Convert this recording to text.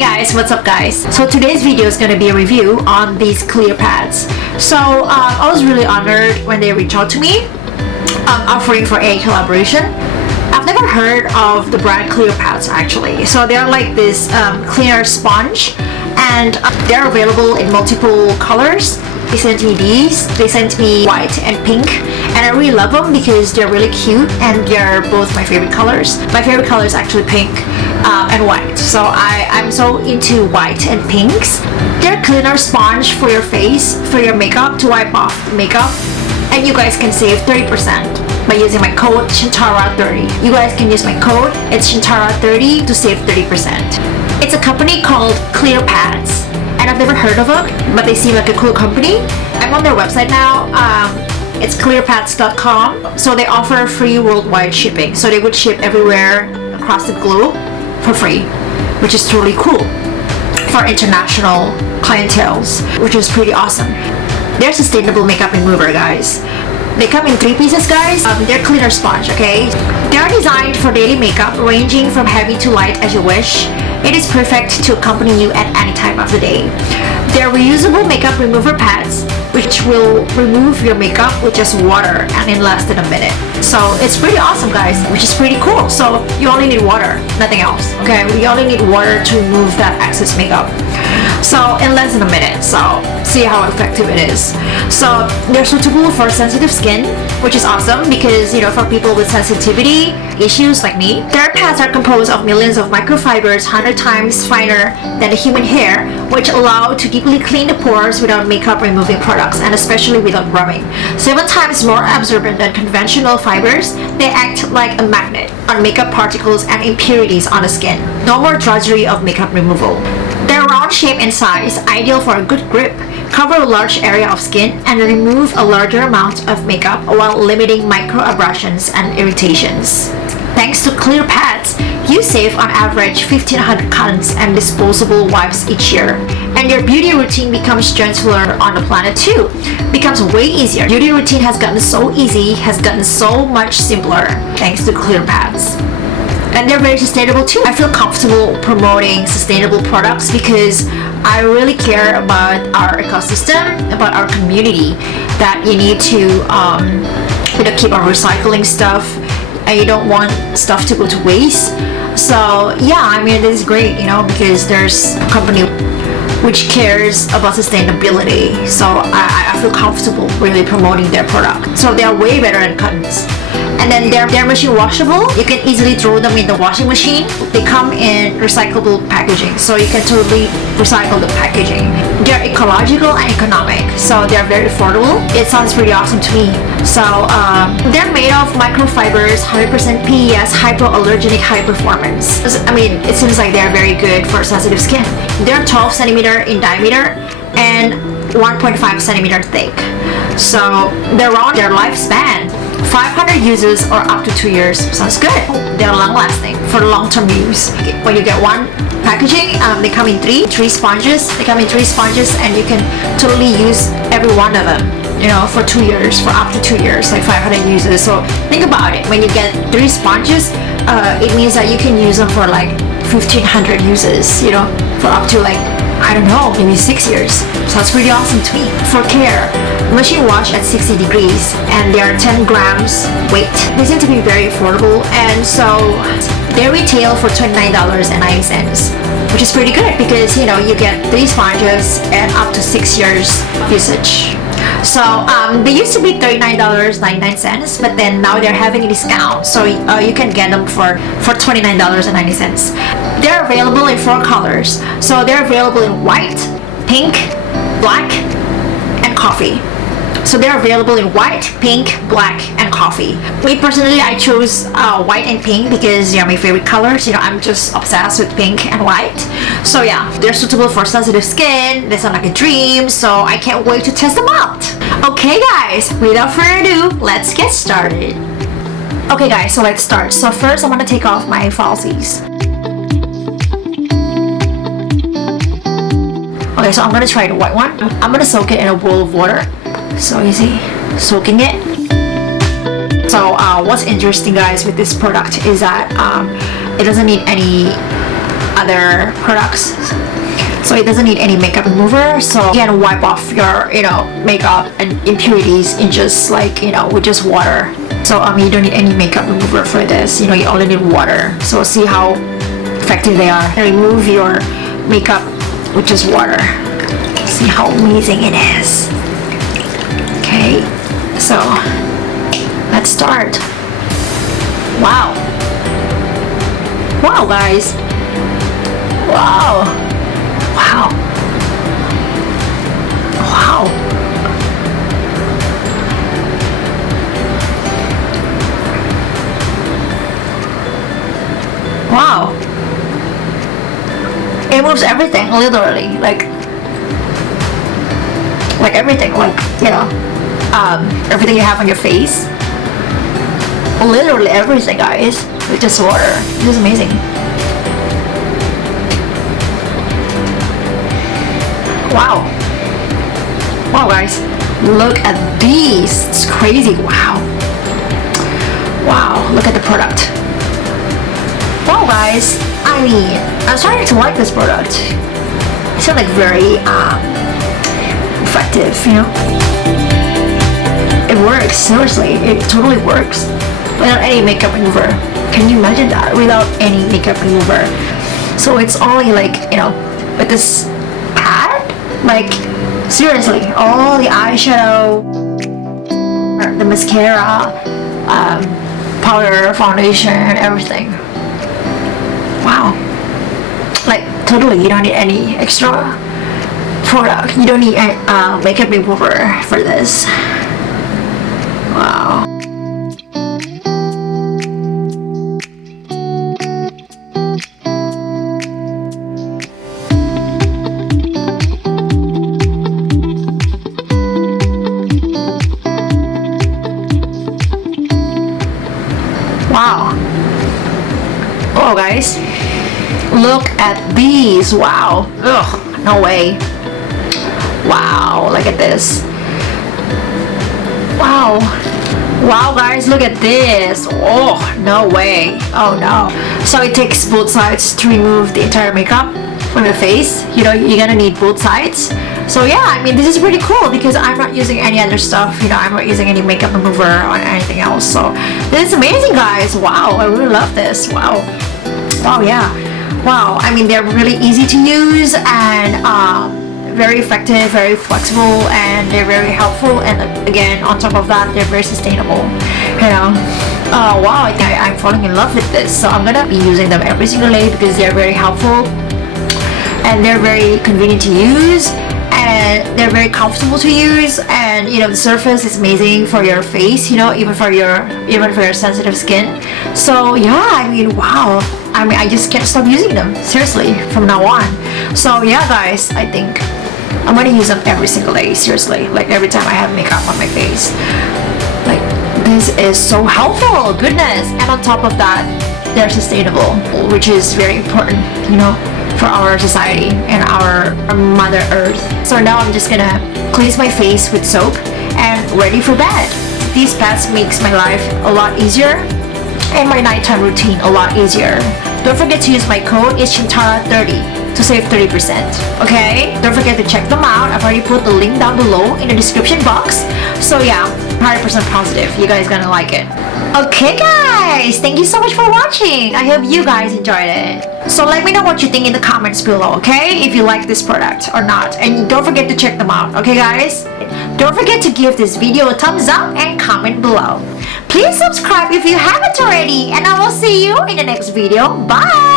Guys, what's up guys? So today's video is going to be a review on these clear pads. So I was really honored when they reached out to me offering for a collaboration. I've never heard of the brand Clear pads actually. So they're like this cleaner sponge, and they're available in multiple colors. They sent me these. They sent me white and pink, and I really love them because they're really cute and they're both my favorite colors. My favorite color is actually pink and white, so I'm so into white and pinks. They're cleaner sponge for your face, for your makeup, to wipe off makeup, and you guys can save 30% by using my code Chantara30. You guys can use my code, it's Chantara30, to save 30%. It's a company called Clear Pads, and I've never heard of it, but they seem like a cool company. I'm on their website now. It's clearpads.com. So they offer free worldwide shipping. So they would ship everywhere across the globe for free, which is totally cool for international clienteles, which is pretty awesome. They're sustainable makeup remover, guys. They come in 3 pieces, guys. They're cleaner sponge, okay? They are designed for daily makeup, ranging from heavy to light as you wish. It is perfect to accompany you at any time of the day. They're reusable makeup remover pads, which will remove your makeup with just water and in less than a minute. So it's pretty awesome, guys, which is pretty cool. So you only need water, nothing else, okay? You only need water to remove that excess makeup. So in less than a minute, so see how effective it is. So they're suitable for sensitive skin, which is awesome because, you know, for people with sensitivity issues like me. Their pads are composed of millions of microfibers, 100 times finer than the human hair, which allow to deeply clean the pores without makeup removing products, and especially without rubbing. 7 times more absorbent than conventional fibers, they act like a magnet on makeup particles and impurities on the skin. No more drudgery of makeup removal. They're round shape and size, ideal for a good grip, cover a large area of skin, and remove a larger amount of makeup while limiting microabrasions and irritations. Thanks to Clear Pads, you save on average 1,500 cottons and disposable wipes each year. And your beauty routine becomes gentler on the planet too. Becomes way easier. Beauty routine has gotten so easy, has gotten so much simpler thanks to Clear Pads. And they're very sustainable too. I feel comfortable promoting sustainable products because I really care about our ecosystem, about our community, that you need to keep on recycling stuff, and you don't want stuff to go to waste. So yeah, I mean, this is great, you know, because there's a company which cares about sustainability. So I feel comfortable really promoting their product. So they are way better than cottons. And then they're machine washable. You can easily throw them in the washing machine. They come in recyclable packaging, so you can totally recycle the packaging. They're ecological and economic, so they're very affordable. It sounds pretty awesome to me. So they're made of microfibers, 100% PES, hypoallergenic, high performance. I mean, it seems like they're very good for sensitive skin. They're 12 centimeter in diameter and 1.5 centimeter thick. So they're on their lifespan. 500 uses or up to 2 years. Sounds good. They're long-lasting for long-term use. When you get one packaging, they come in three sponges. They come in 3 sponges, and you can totally use every one of them, you know, for 2 years, for up to 2 years, like 500 uses. So think about it. When you get 3 sponges, it means that you can use them for like 1,500 uses, you know, for up to like, I don't know, maybe 6 years. Sounds pretty awesome to me. For care, machine wash at 60 degrees, and they are 10 grams weight. They seem to be very affordable, and so they retail for $29.90, which is pretty good because, you know, you get 3 sponges and up to 6 years usage. So they used to be $39.99, but then now they're having a discount, so you can get them for $29.90. They're available in 4 colors. So they're available in white, pink, black, and coffee. So they're available in white, pink, black, and coffee. Me personally, I chose white and pink because they're my favorite colors. You know, I'm just obsessed with pink and white. So yeah, they're suitable for sensitive skin. They sound like a dream, so I can't wait to test them out. Okay guys, without further ado, let's get started. Okay guys, so let's start. So first, I'm gonna take off my falsies. Okay, so I'm gonna try the white one. I'm gonna soak it in a bowl of water. So easy, soaking it. So what's interesting, guys, with this product is that it doesn't need any other products. So it doesn't need any makeup remover, so you can wipe off your makeup and impurities in just like with just water. So you don't need any makeup remover for this. You only need water. So see how effective they are. Remove your makeup with just water. See how amazing it is. Okay, so let's start. Wow guys, wow. It moves everything, literally, like everything, everything you have on your face, literally everything, guys, with just water. This is amazing. Wow guys, look at these. It's crazy. Wow, look at the product. Wow guys, I'm starting to like this product. It's like very effective, It works, seriously, it totally works without any makeup remover. Can you imagine that? Without any makeup remover. So it's only with this pad, seriously, all the eyeshadow, the mascara, powder, foundation, everything. Wow, totally, you don't need any extra product. You don't need makeup remover for this. Wow. Oh guys, look at these. Wow. Ugh, no way. Wow, look at this. Wow guys, look at this. Oh, no way. Oh no. So it takes both sides to remove the entire makeup from your face. You're gonna need both sides. So yeah, this is pretty cool because I'm not using any other stuff. I'm not using any makeup remover or anything else. So this is amazing, guys. Wow, I really love this. Wow, yeah. Wow, they're really easy to use and very effective, very flexible, and they're very helpful. And again, on top of that, they're very sustainable. Wow, I think I'm falling in love with this. So I'm gonna be using them every single day because they're very helpful and they're very convenient to use. And they're very comfortable to use, and the surface is amazing for your face, even for your sensitive skin. So yeah, wow, I just can't stop using them, seriously, from now on. So yeah guys, I think I'm gonna use them every single day, seriously, every time I have makeup on my face. This is so helpful, goodness. And on top of that, they're sustainable, which is very important, for our society and our Mother Earth. So now I'm just gonna cleanse my face with soap and ready for bed. These pads makes my life a lot easier and my nighttime routine a lot easier. Don't forget to use my code, it's Chantara30 to save 30%. Okay? Don't forget to check them out. I've already put the link down below in the description box. So yeah, 100% positive. You guys gonna like it. Okay guys, thank you so much for watching. I hope you guys enjoyed it. So let me know what you think in the comments below, okay? If you like this product or not. And don't forget to check them out, okay guys? Don't forget to give this video a thumbs up and comment below. Please subscribe if you haven't already. And I will see you in the next video. Bye!